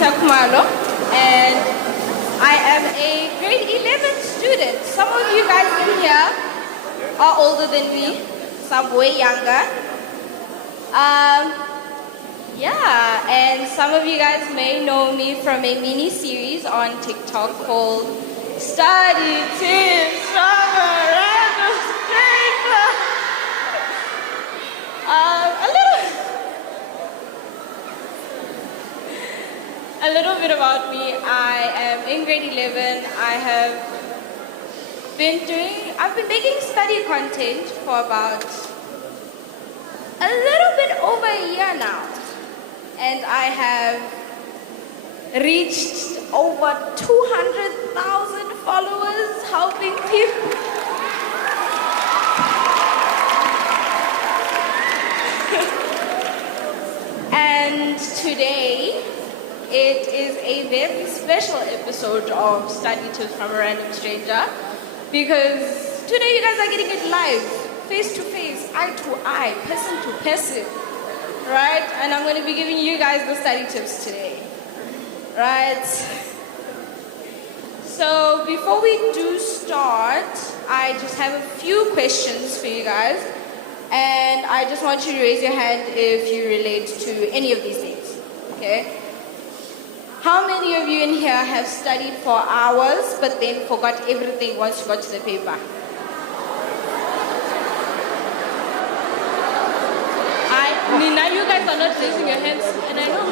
Zimkhita Khumalo, and I am a grade 11 student. Some of you guys in here are older than me, some way younger. Yeah, and some of you guys may know me from a mini series on TikTok called Study Tips from a Random Stranger. A little bit about me. I am in grade 11. I've been making study content for about a little bit over a year now. And I have reached over 200,000 followers helping people. And today, it is a very special episode of Study Tips from a Random Stranger because today you guys are getting it live, face to face, eye to eye, person to person, right? And I'm going to be giving you guys the study tips today, right? So before we do start, I just have a few questions for you guys, and I just want you to raise your hand if you relate to any of these things, okay? How many of you in here have studied for hours but then forgot everything once you got to the paper? Nina, you guys are not raising your hands, and I know.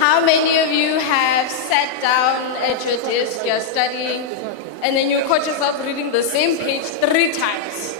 How many of you have sat down at your desk, you're studying, and then you caught yourself reading the same page 3 times?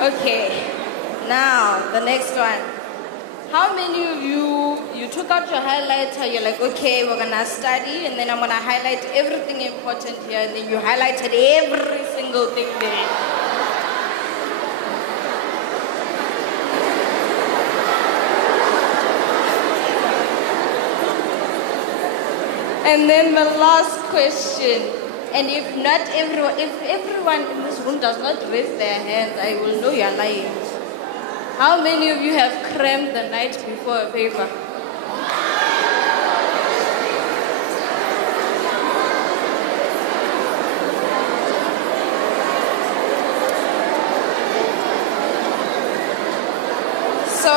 Okay, now the next one. How many of you took out your highlighter, you're like, okay, we're gonna study, and then I'm gonna highlight everything important here, and then you highlighted every single thing there. And then the last question, and if everyone in this room does not raise their hands, I will know you're lying. How many of you have crammed the night before a paper? So,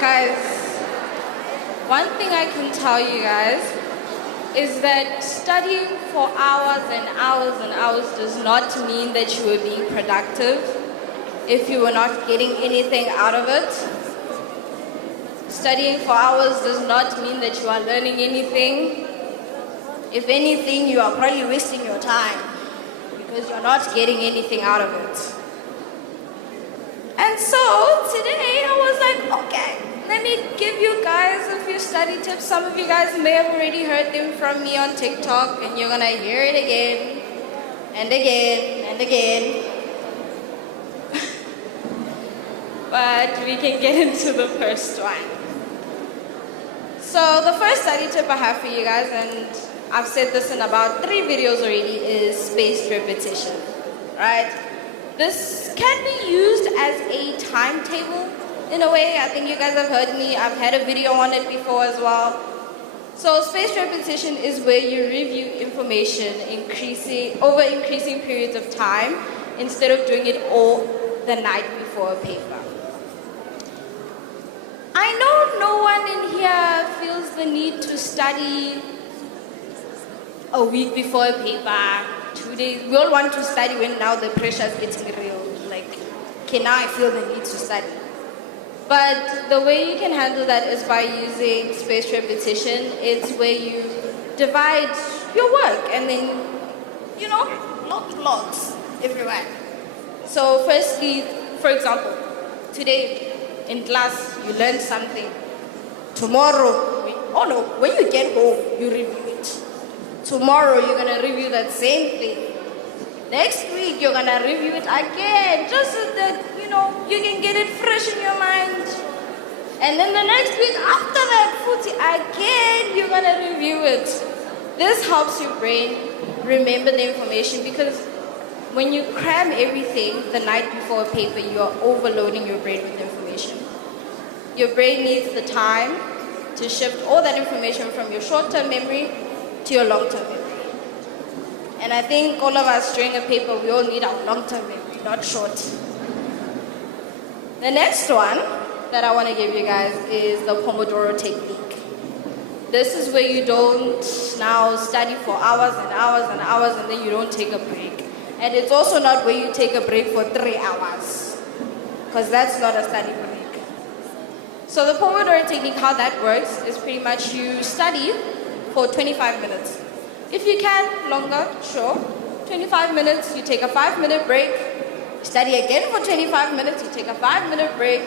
guys, one thing I can tell you guys is that studying for hours and hours and hours does not mean that you are being productive if you are not getting anything out of it. Studying for hours does not mean that you are learning anything. If anything, you are probably wasting your time because you're not getting anything out of it. And so today I was like, okay, let me give you guys a few study tips. Some of you guys may have already heard them from me on TikTok, and you're gonna hear it again and again and again. But we can get into the first one. So the first study tip I have for you guys, and I've said this in about 3 videos already, is spaced repetition, right? This can be used as a timetable in a way. I think you guys have heard me. I've had a video on it before as well. So spaced repetition is where you review information over increasing periods of time instead of doing it all the night before a paper. I know no one in here feels the need to study a week before a paper, 2 days. We all want to study when now the pressure is getting real. Like, okay, now I feel the need to study. But the way you can handle that is by using spaced repetition. It's where you divide your work and then, blocks everywhere. So firstly, for example, today in class you learned something. Tomorrow, when you get home, you review it. Tomorrow you're gonna review that same thing. Next week you're gonna review it again, just so that you can get it fresh in your mind. And then the next week after that, again you're gonna review it. This helps your brain remember the information because when you cram everything the night before a paper, you are overloading your brain with information. Your brain needs the time to shift all that information from your short-term memory to your long-term memory. And I think all of us during a paper, we all need our long-term memory, not short. The next one that I want to give you guys is the Pomodoro technique. This is where you don't now study for hours and hours and hours and then you don't take a break. And it's also not where you take a break for 3 hours, because that's not a study break. So the Pomodoro technique, how that works is pretty much you study for 25 minutes. If you can, longer, sure. 25 minutes, you take a 5-minute break. Study again for 25 minutes, you take a 5-minute break.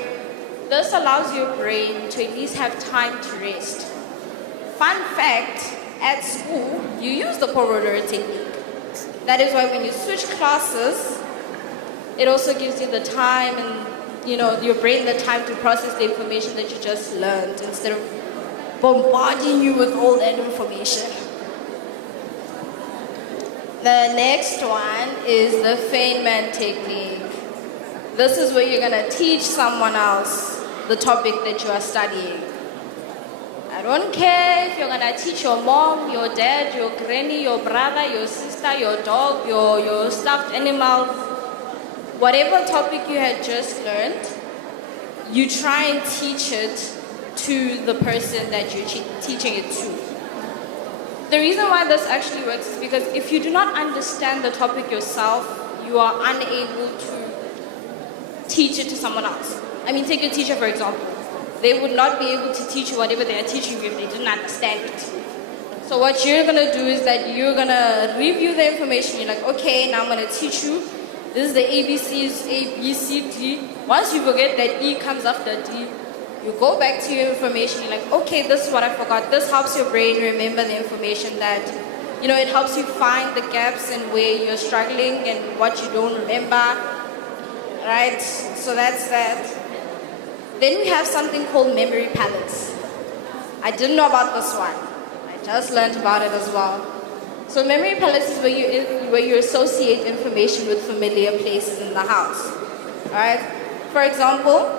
This allows your brain to at least have time to rest. Fun fact, at school, you use the Pomodoro technique. That is why when you switch classes, it also gives you the time and, your brain the time to process the information that you just learned instead of bombarding you with all that information. The next one is the Feynman technique. This is where you're going to teach someone else the topic that you are studying. I don't care if you're going to teach your mom, your dad, your granny, your brother, your sister, your dog, your stuffed animal. Whatever topic you had just learned, you try and teach it to the person that you're teaching it to. The reason why this actually works is because if you do not understand the topic yourself, you are unable to teach it to someone else. I mean, take your teacher, for example. They would not be able to teach you whatever they are teaching you if they didn't understand it. So what you're going to do is that you're going to review the information. You're like, okay, now I'm going to teach you. This is the ABCs, A, B, C, D. Once you forget that E comes after D, you go back to your information. You're like, okay, this is what I forgot. This helps your brain remember the information that, it helps you find the gaps and where you're struggling and what you don't remember. Right? So that's that. Then we have something called memory palettes. I didn't know about this one. I just learned about it as well. So memory palettes is where you associate information with familiar places in the house. Alright? For example,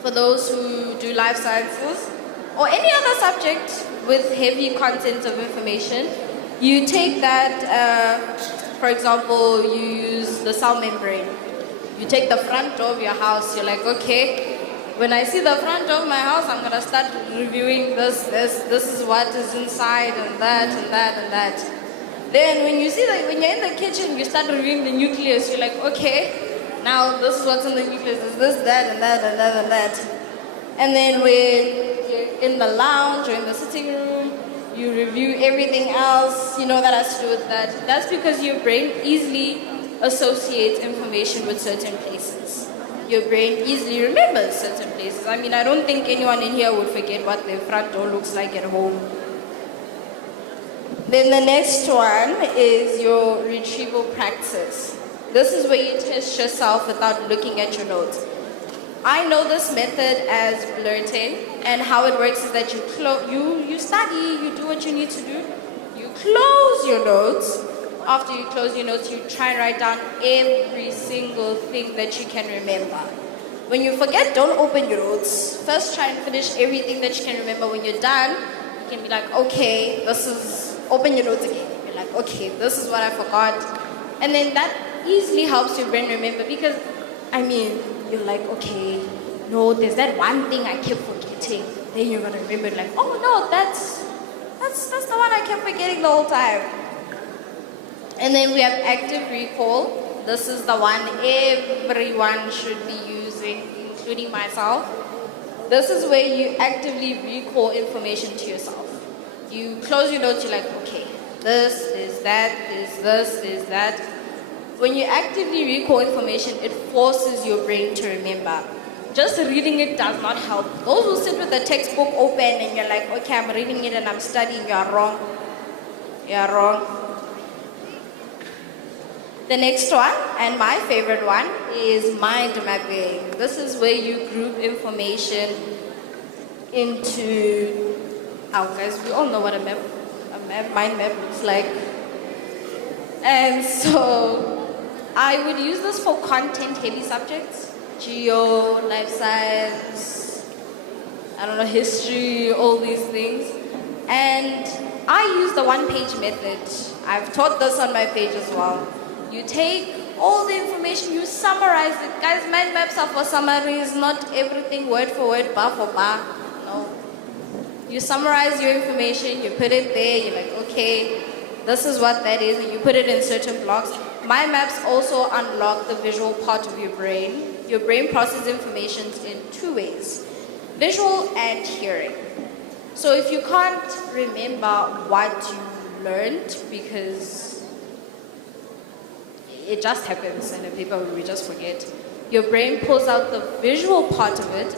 for those who do life sciences or any other subject with heavy content of information, you take that, for example, you use the cell membrane. You take the front door of your house, you're like, okay, when I see the front door of my house, I'm going to start reviewing this is what is inside and that and that and that. Then when you're in the kitchen, you start reviewing the nucleus, you're like, okay, now this is what's in the nucleus, is this, that, and that, and that, and that. And then when you're in the lounge or in the sitting room, you review everything else, that has to do with that. That's because your brain easily associates information with certain places. Your brain easily remembers certain places. I mean, I don't think anyone in here would forget what their front door looks like at home. Then the next one is your retrieval practice. This is where you test yourself without looking at your notes. I know this method as blurting, and how it works is that you study, you do what you need to do, you close your notes. After you close your notes, you try and write down every single thing that you can remember. When you forget, don't open your notes. First try and finish everything that you can remember. When you're done, you can be like, okay, open your notes again. You're like, okay, this is what I forgot. And then that easily helps your brain remember because, you're like, okay, no, there's that one thing I kept forgetting. Then you're going to remember it like, oh no, that's the one I kept forgetting the whole time. And then we have active recall. This is the one everyone should be using, including myself. This is where you actively recall information to yourself. You close your notes, you're like, okay, this is that, is that. When you actively recall information, it forces your brain to remember. Just reading it does not help. Those who sit with the textbook open and you're like, okay, I'm reading it and I'm studying, you're wrong. You're wrong. The next one, and my favorite one, is mind mapping. This is where you group information into, guys, we all know what a map mind map looks like. And so I would use this for content-heavy subjects. Geo, life science, I don't know, history, all these things. And I use the one-page method. I've taught this on my page as well. You take all the information, you summarize it. Guys, mind maps are for summaries, not everything word for word, bar for bar. No. You summarize your information, you put it there, you're like, okay, this is what that is, and you put it in certain blocks. Mind maps also unlock the visual part of your brain. Your brain processes information in two ways, visual and hearing. So if you can't remember what you learned because it just happens and the paper we just forget, your brain pulls out the visual part of it,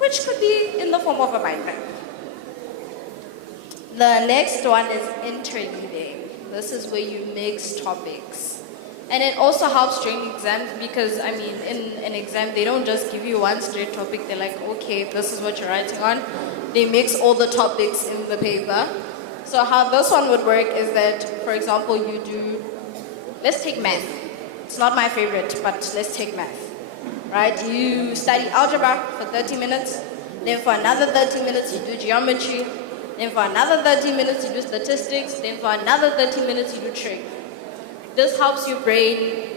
which could be in the form of a mind map. The next one is interleaving. This is where you mix topics. And it also helps during exams because, I mean, in an exam, they don't just give you one straight topic. They're like, okay, this is what you're writing on. They mix all the topics in the paper. So how this one would work is that, for example, you do, let's take math. It's not my favorite, but let's take math, right? You study algebra for 30 minutes. Then for another 30 minutes, you do geometry. Then for another 30 minutes, you do statistics. Then for another 30 minutes, you do trig. This helps your brain.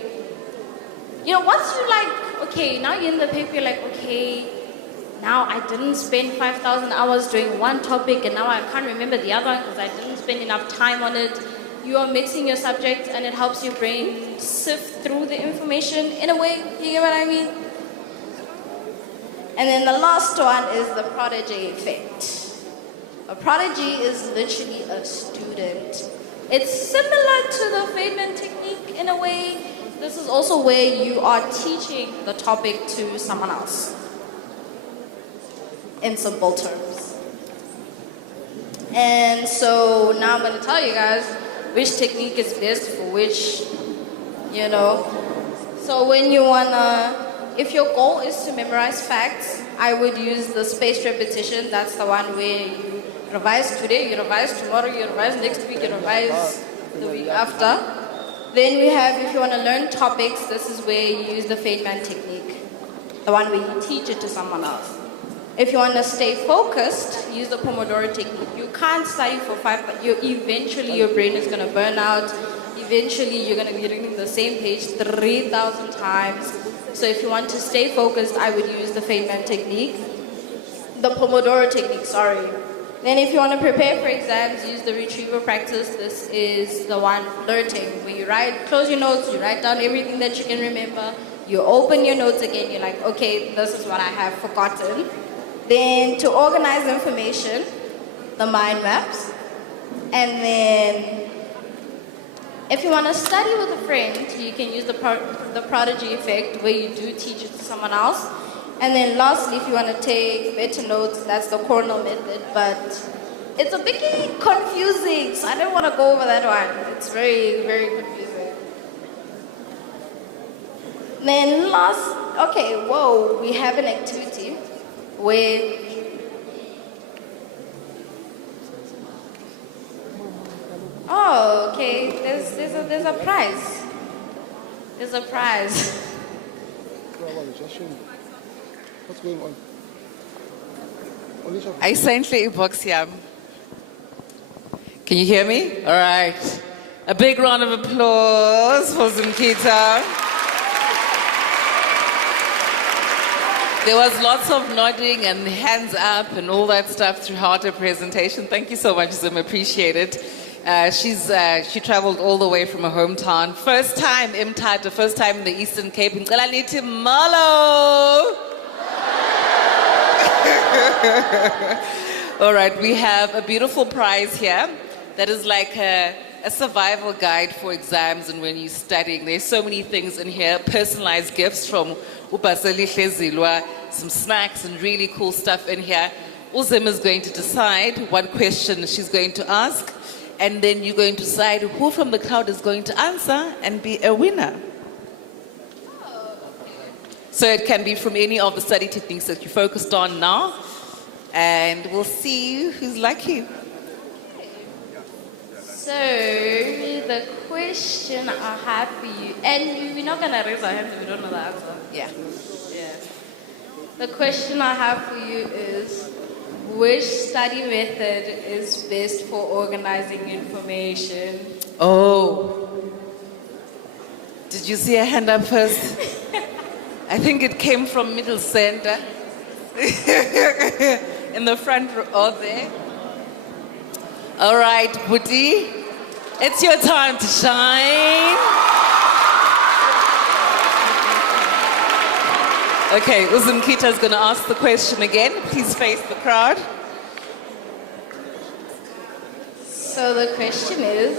You know, once you like, okay, now you're in the paper, you're like, okay, now I didn't spend 5,000 hours doing one topic and now I can't remember the other one because I didn't spend enough time on it. You are mixing your subjects and it helps your brain sift through the information in a way. You get what I mean? And then the last one is the prodigy effect. A prodigy is literally a student. It's similar to the Feynman technique in a way. This is also where you are teaching the topic to someone else in simple terms. And so now I'm going to tell you guys which technique is best for which, you know. So when you want to, if your goal is to memorize facts, I would use the spaced repetition. That's the one where you revise today, you revise tomorrow, you revise next week, you revise the week after. Then we have, if you want to learn topics, this is where you use the Feynman technique, the one where you teach it to someone else. If you want to stay focused, use the Pomodoro technique. You can't study for 5, but eventually your brain is going to burn out. Eventually you're going to be reading the same page 3,000 times. So if you want to stay focused, I would use the Feynman technique. The Pomodoro technique, sorry. Then if you want to prepare for exams, use the retrieval practice. This is the one flirting, where you close your notes, you write down everything that you can remember, you open your notes again, you're like, okay, this is what I have forgotten. Then to organize information, the mind maps. And then if you want to study with a friend, you can use the prodigy effect, where you do teach it to someone else. And then lastly, if you want to take better notes, that's the Cornell method, but it's a bit confusing, so I don't want to go over that one. It's very, very confusing. Then we have an activity where there's a prize. There's a prize. What's going on? I sent you a box here. Can you hear me? All right. A big round of applause for Zimkhita. There was lots of nodding and hands up and all that stuff throughout her presentation. Thank you so much, Zim. Appreciate it. She traveled all the way from her hometown. First time MTAT, first time in the Eastern Cape. Malo. All right, we have a beautiful prize here that is like a survival guide for exams and when you're studying. There's so many things in here, personalized gifts from Lihle, some snacks and really cool stuff in here. Uzim is going to decide what question she's going to ask, and then you're going to decide who from the crowd is going to answer and be a winner. So it can be from any of the study techniques that you focused on now, and we'll see who's lucky. So, the question I have for you, and we're not going to raise our hands if we don't know the answer. Yeah. Yeah. The question I have for you is, which study method is best for organizing information? Oh. Did you see a hand up first? I think it came from middle center. In the front row there. All right, Buti. It's your time to shine. Okay, Zimkhita is going to ask the question again. Please face the crowd. So the question is,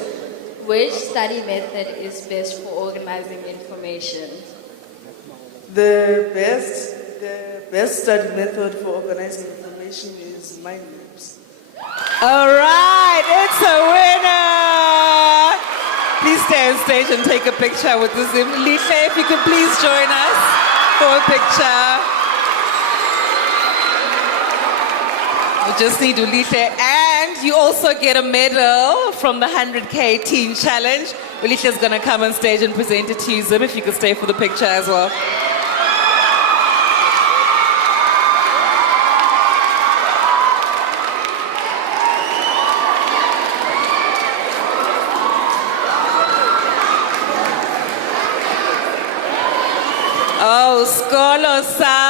which study method is best for organizing information? The best study method for organizing information is mind maps. All right, it's a winner. Please stay on stage and take a picture with the Zim. Lihle, if you could please join us for a picture. We just need Lihle, and you also get a medal from the 100K Teen Challenge. Lihle is going to come on stage and present it to you, Zim, if you could stay for the picture as well. Oh, Skolo Sam.